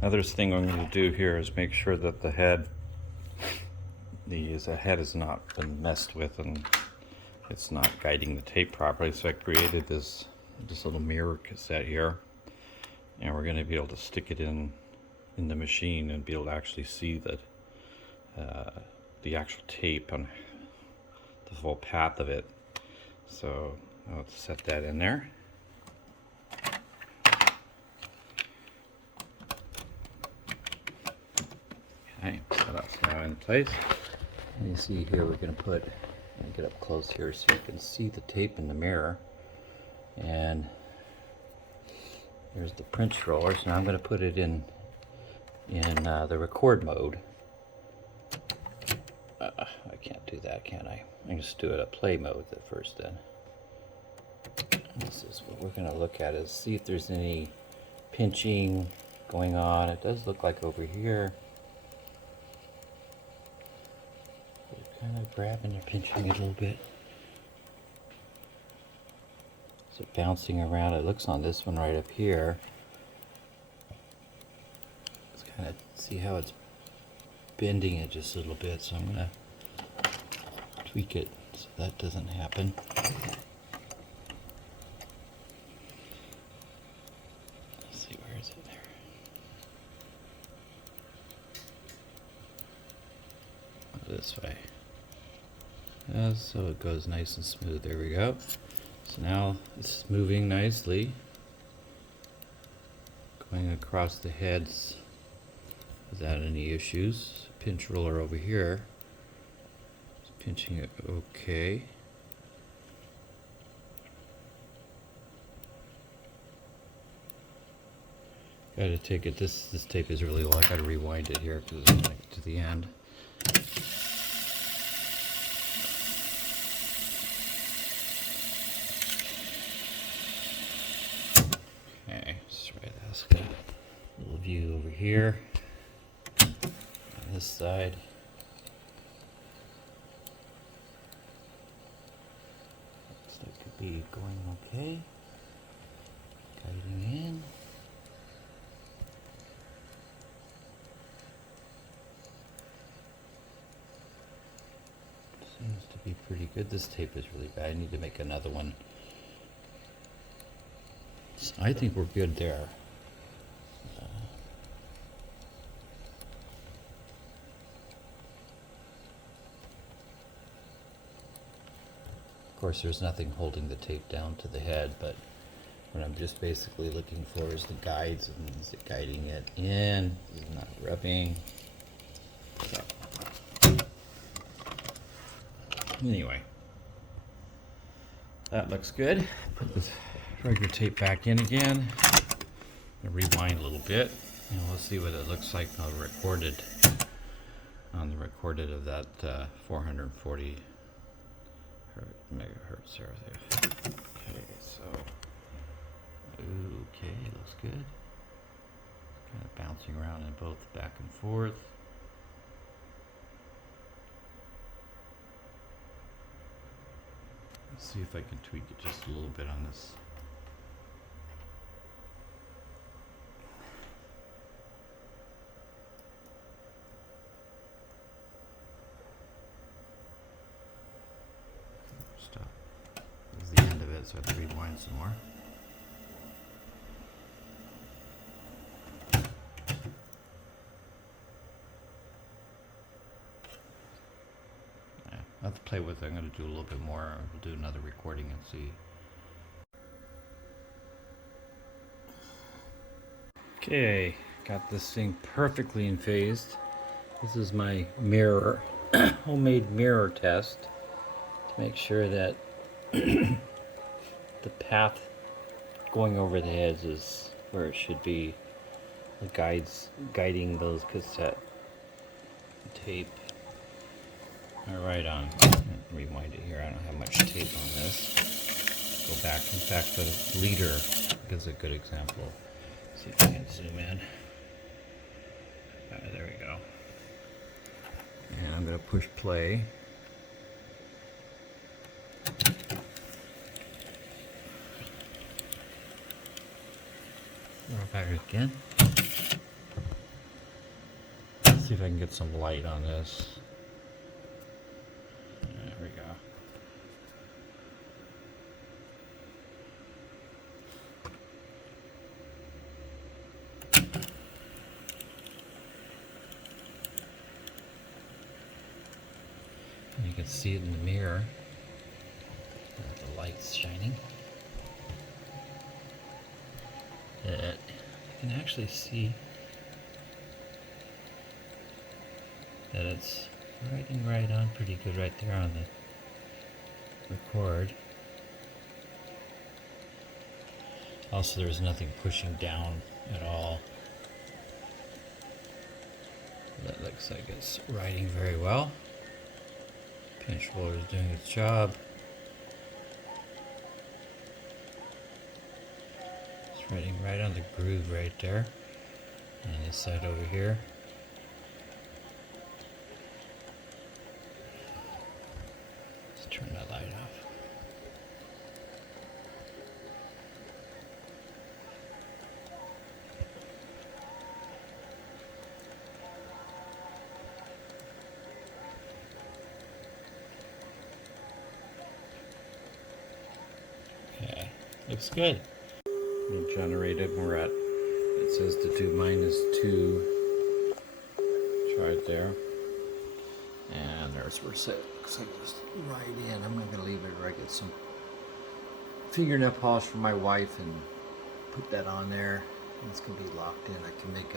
Another thing I'm going to do here is make sure that the head has not been messed with and it's not guiding the tape properly. So I created this little mirror cassette here, and we're going to be able to stick it in the machine and be able to actually see the actual tape and the full path of it. So I'll set that in there. Okay, so that's now in place. And you see here we're going to put, let me get up close here so you can see the tape in the mirror. And there's the pinch roller. So now I'm going to put it in the record mode. I can't do that, can I? I can just do it at play mode at first then. This is what we're going to look at, is see if there's any pinching going on. It does look like over here they're kind of grabbing and pinching it a little bit. Is it bouncing around? It looks on this one right up here. Let's kind of see how it's bending it just a little bit, so I'm going to tweak it so that doesn't happen. Let's see, where is it there? This way. So it goes nice and smooth. There we go. So now it's moving nicely, going across the heads without any issues. Pinch roller over here, just pinching it okay. Gotta take it, this tape is really low. I gotta rewind it here because it's like to the end. Okay, let's try this. Got a little view over here on this side. Looks like it could be going okay. Guiding in. Seems to be pretty good. This tape is really bad. I need to make another one. So I think we're good there. Of course, there's nothing holding the tape down to the head, but what I'm just basically looking for is the guides, and is it guiding it in? Is it not rubbing? So. Anyway, that looks good. Put this regular tape back in again. Rewind a little bit, and we'll see what it looks like on the recorded of that 440 megahertz there. Okay, so okay, looks good. Kind of bouncing around in both back and forth. Let's see if I can tweak it just a little bit on this. Stop. This is the end of it, so I have to rewind some more. I have to play with it. I'm going to do a little bit more. We'll do another recording and see. Okay, got this thing perfectly in phased. This is my mirror, homemade mirror test to make sure that the path going over the heads is where it should be. The guides guiding those cassette tape. Right on. Rewind it here. I don't have much tape on this. Go back. In fact, the leader gives a good example. Let's see if I can zoom in. There we go. And I'm going to push play. Back again. See if I can get some light on this. There we go. And you can see it in the mirror. The light's shining. You can actually see that it's writing right on pretty good right there on the record. Also, there's nothing pushing down at all. That looks like it's writing very well. Pinch roller is doing its job. It's writing right on the groove right there. And this side over here. Let's turn that light off. Okay, looks good. We generated, we're at, it says to do -2. Try it there. And there's where it looks like just right in. I'm not gonna leave it where I get some fingernail polish from my wife and put that on there. And it's gonna be locked in. I can make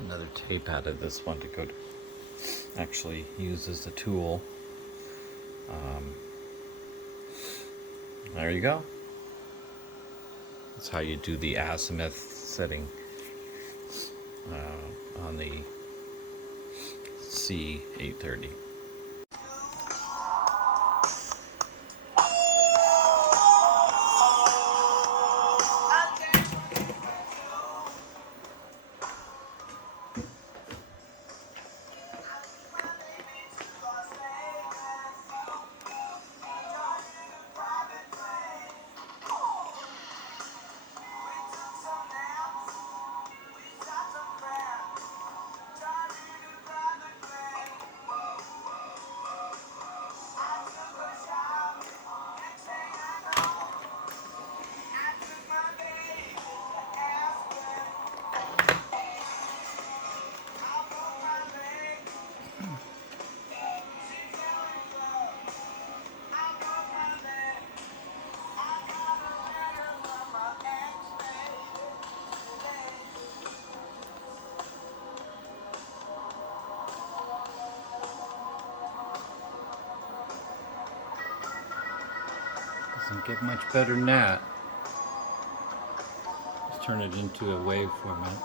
another tape out of this one to go to actually use as a tool. There you go. That's how you do the azimuth setting on the C830. Doesn't get much better than that. Let's turn it into a wave format.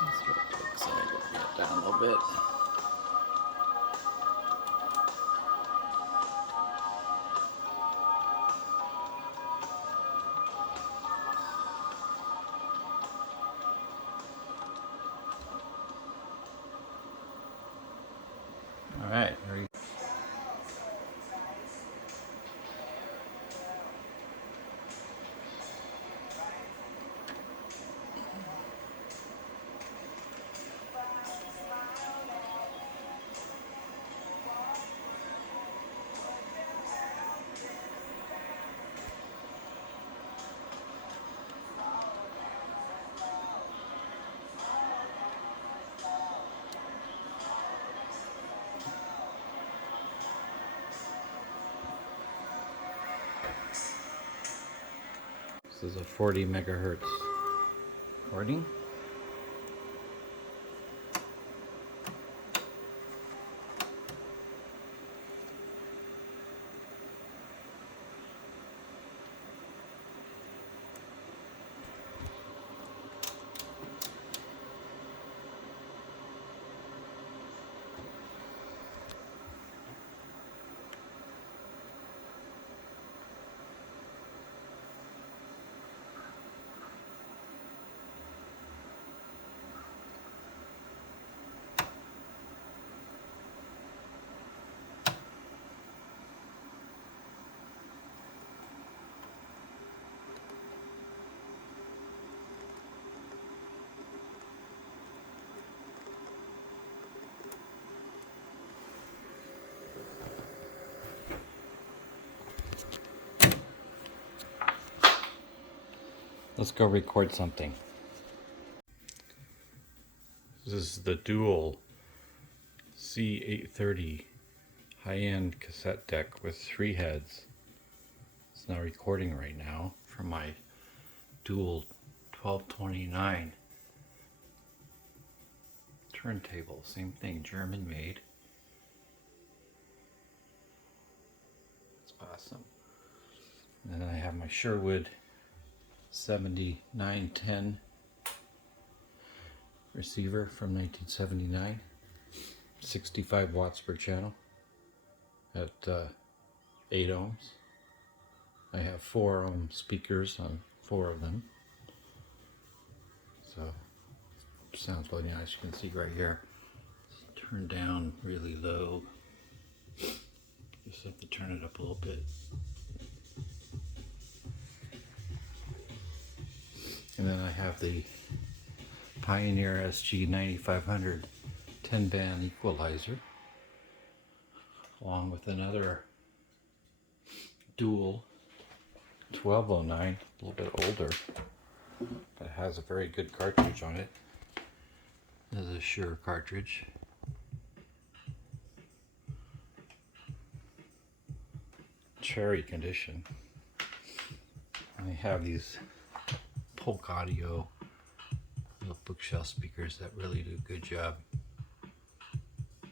That's what it looks like. Get down a little bit. All right, there you go. This is a 40 megahertz recording. Let's go record something. This is the dual C830 high-end cassette deck with 3 heads. It's now recording right now from my dual 1229 turntable. Same thing, German made. It's awesome. And then I have my Sherwood 7910 receiver from 1979, 65 watts per channel at 8 ohms. I have 4 ohm speakers on 4 of them, so sounds really nice. You can see right here, it's turned down really low. Just have to turn it up a little bit. And then I have the Pioneer SG 9500 10-band equalizer, along with another dual 1209, a little bit older, but it has a very good cartridge on it. This is a Shure cartridge. Cherry condition. I have these Polk Audio little bookshelf speakers that really do a good job